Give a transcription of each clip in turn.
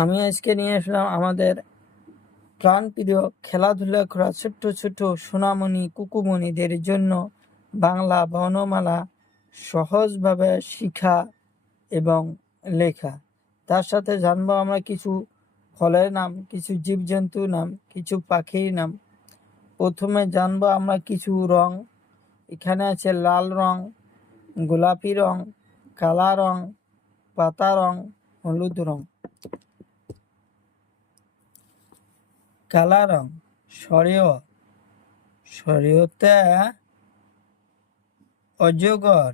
আমি আজকে নিয়ে আসলাম আমাদের প্রাণপ্রিয় খেলাধুলা করা ছোট্ট ছোট্ট সোনামণি কুকুমণিদের জন্য বাংলা বর্ণমালা সহজভাবে শিখা এবং লেখা। তার সাথে জানবো আমরা কিছু ফলের নাম, কিছু জীবজন্তুর নাম, কিছু পাখির নাম। প্রথমে জানবো আমরা কিছু রং। এখানে আছে লাল রং, গোলাপি রং, কালা রং, পাতা রং, হলুদ রং। কালা রং সরেয়তে অজগর।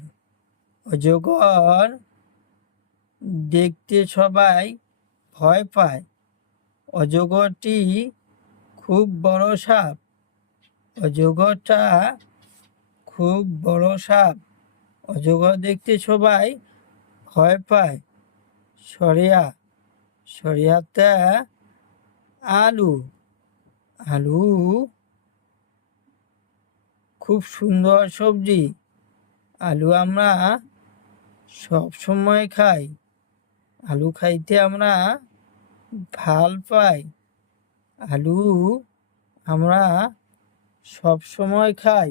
অজগর দেখতে সবাই ভয় পায়। অজগরটি খুব বড় সাপ। অজগরটা খুব বড় সাপ। অজগর দেখতে সবাই ভয় পায়। সরিয়াতে আলু। আলু খুব সুন্দর সবজি। আলু আমরা সব সময় খাই। আলু খাইতে আমরা ভাল পাই। আলু আমরা সব সময় খাই।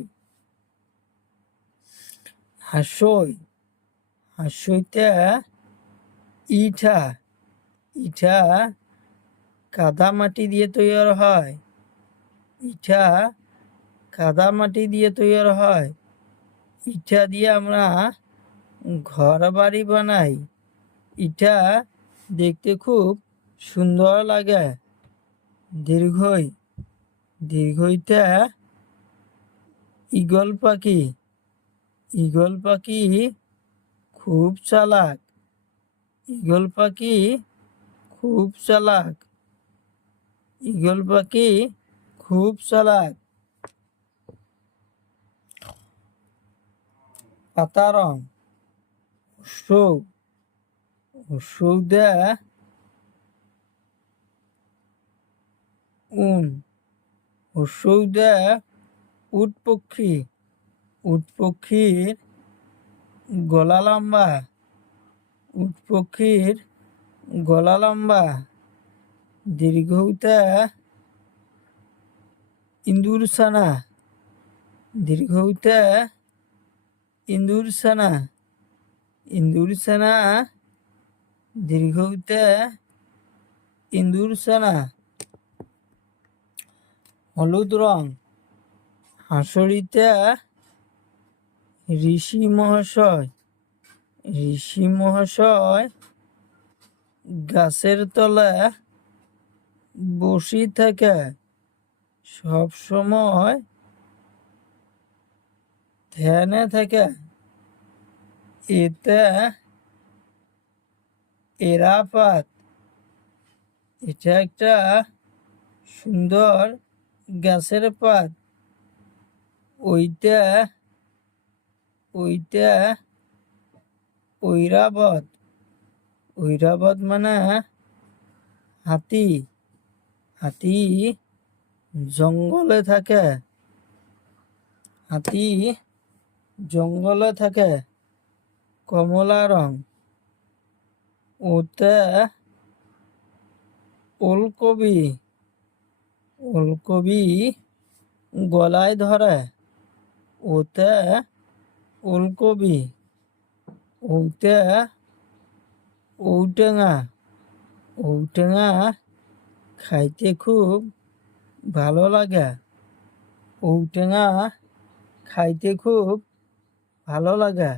হাঁসইতে ইটা। ইটা কাদা মাটি দিয়ে তৈরি হয়। ইটা কাদা মাটি দিয়ে তৈরি হয়। ইটা দিয়ে আমরা ঘর বাড়ি বানাই। ইটা দেখতে খুব সুন্দর লাগে। দীর্ঘইতে ঈগল পাখি। ঈগল পাখি খুব চালাক। ঈগল পাখি খুব চালাক। ঈগল পাখি খুব চালাক। পাতা রং সৌদে সৌদে উট পক্ষী। উট পক্ষীর গলা লম্বা। উট পক্ষীর গলা লম্বা। দীর্ঘতে ইন্দুর ছানা। দীর্ঘতে ইন্দুর ছানা। ইন্দুর ছানা দীর্ঘতে ইন্দুর ছানা। হলুদ রং হাঁসরিতে ঋষি মহাশয়। ঋষি মহাশয় গাছের তলায় বসে থাকে। সব সময় ধ্যানে থাকে। এতে এরাপাত। এটা একটা সুন্দর গাছের পাত। ওইটা ঐরাবত। ঐরাবত মানে হাতি। হাতি জঙ্গলে থাকে। হাতি জঙ্গলে থাকে। কমলা রং ওতে ওলকবি। ওলকবি গলায় ধরে। ওতে ওলকবি। ওতে ঔটেঙা। ঔটেঙা খাইতে খুব ভালো লাগে। ঔটেঙা খাইতে খুব ভালো লাগে।